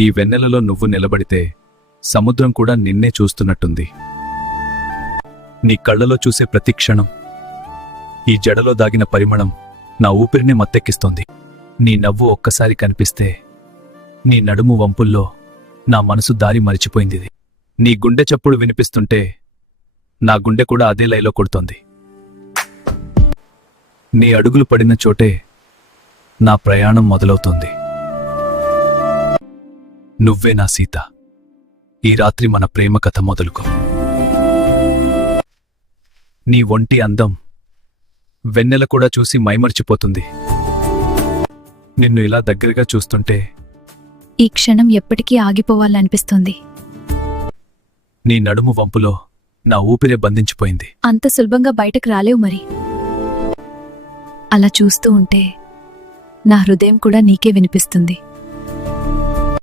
ఈ వెన్నెలలో నువ్వు నిలబడితే సముద్రం కూడా నిన్నే చూస్తున్నట్టుంది. నీ కళ్ళలో చూసే ప్రతి క్షణం, ఈ జడలో దాగిన పరిమళం నా ఊపిరిని మత్తెక్కిస్తోంది. నీ నవ్వు ఒక్కసారి కనిపిస్తే నీ నడుము వంపుల్లో నా మనసు దారి మరిచిపోయింది. నీ గుండె చప్పుడు వినిపిస్తుంటే నా గుండె కూడా అదే లయలో కొడుతోంది. నీ అడుగులు పడిన చోటే నా ప్రయాణం మొదలవుతోంది. నువ్వే నా సీత. ఈ రాత్రి మన ప్రేమ కథ మొదలుకో. నీ ఒంటి అందం వెన్నెల కూడా చూసి మైమర్చిపోతుంది. నిన్ను ఇలా దగ్గరగా చూస్తుంటే ఈ క్షణం ఎప్పటికీ ఆగిపోవాలనిపిస్తుంది. నీ నడుము వంపులో నా ఊపిరే బంధించిపోయింది. అంత సులభంగా బయటకు రాలేవు మరి. అలా చూస్తూ ఉంటే నా హృదయం కూడా నీకే వినిపిస్తుంది.